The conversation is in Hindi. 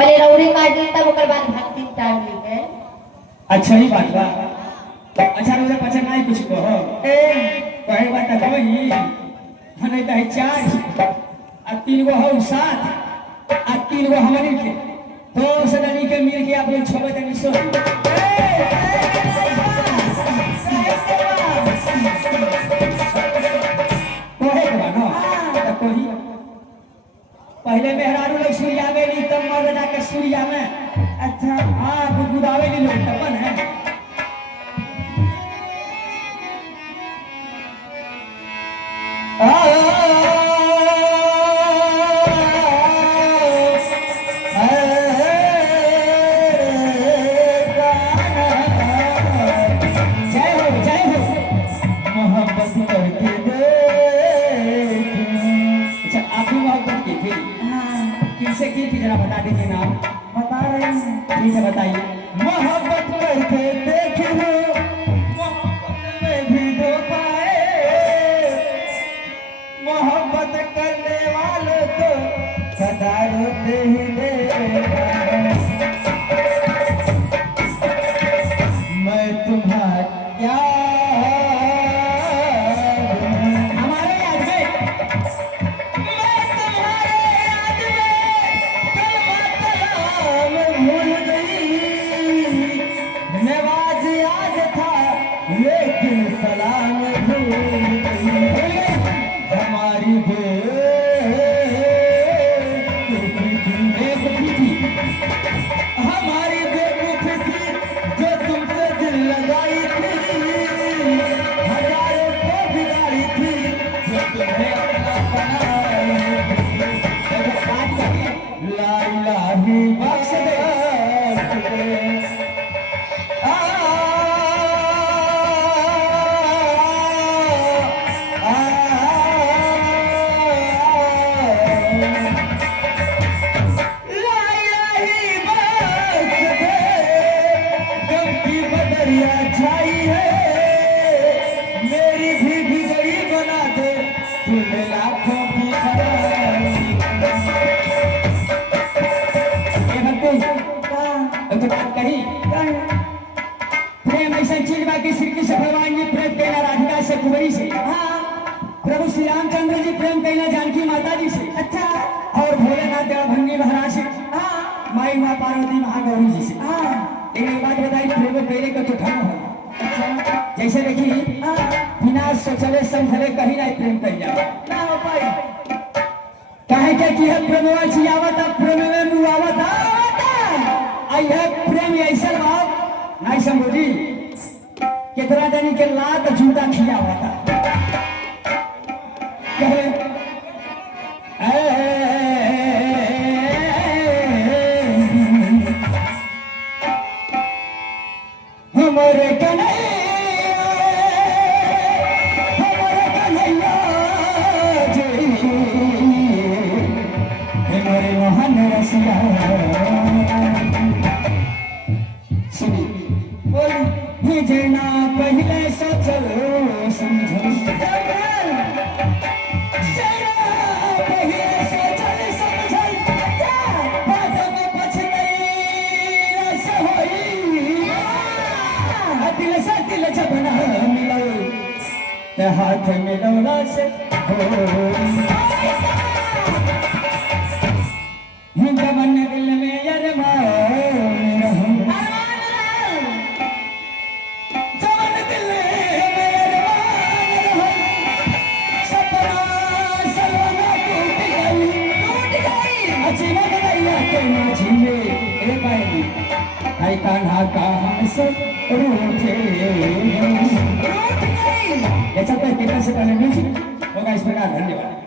पहले रौड़ी काट दी तब ओकर बाद भक्ति टाइम ली है। अच्छा ही बात बा। अच्छा रोजा पचा नहीं कुछ कहो ए कहे बात कही हने कहे चार आ तीन गो हो सात आ तीन गो हमनी के तो सदनी के मिल के आप लोग छह बजे निसो पहले मेहरारू लोग सूर्यावे ली तब मर्द जाके सूर्या में अच्छा हाँ गुदगुदावे ली लोग तब है जय हो मोहब्बत करके दे अच्छा आप भी मोहब्बत की थी किससे की थी जरा बता दीजिए नाम बता रहे हैं ठीक है बताइए मोहब्बत करके देख लो मोहब्बत में भी दो पाए मोहब्बत करने वालों को सदा रोते ही दे मैं तुम्हारा क्या हमारे याद में भूल गई नवाज याद था लेकिन सलाम भूल गई हमारी बेवकूफी थी हमारी बेवकूफी थी जो तुमसे दिल लगाई थी हजारों को बिगाड़ी थी जो तुम्हें अपना बनाई ला इलाही बख्श दे छाई है मेरी भी बिगड़ी बना दे तूने लाखों की प्रेम ऐसा चीज बाकी श्री कृष्ण भगवान जी प्रेम कैला राधिका से कुंवरी से प्रभु श्री रामचंद्र जी प्रेम कैला जानकी माता जी से अच्छा और भोलेनाथ देवभंगी महाराज से माई माँ पार्वती महागौरी जी से एक बात बताई प्रेम कैले का तो ढंग हो जैसे देखी बिना सोचले समझले कहीं नहीं प्रेम कर जाए ना हो पाई कहे के कि है प्रेमवा छियावत प्रेम में मुआवत आई है प्रेम ऐसा भाव नहीं समझी कितना जनी के लात जूता खिया हुआ हमारे कन्हैया जी हमारे मोहन रसिया सुनी भेजना पहले सोचल समझल दिल जबना मिलो हाथ मिलौला से जबन दिल में अरमान जबन दिल में अरमान सपना सलोना टूट गई अच्छी मन गई के माझी में ए पाई आई कान्हा का हमसे रूठे ये चलते कितना से पहले म्यूजिक होगा इस प्रकार धन्यवाद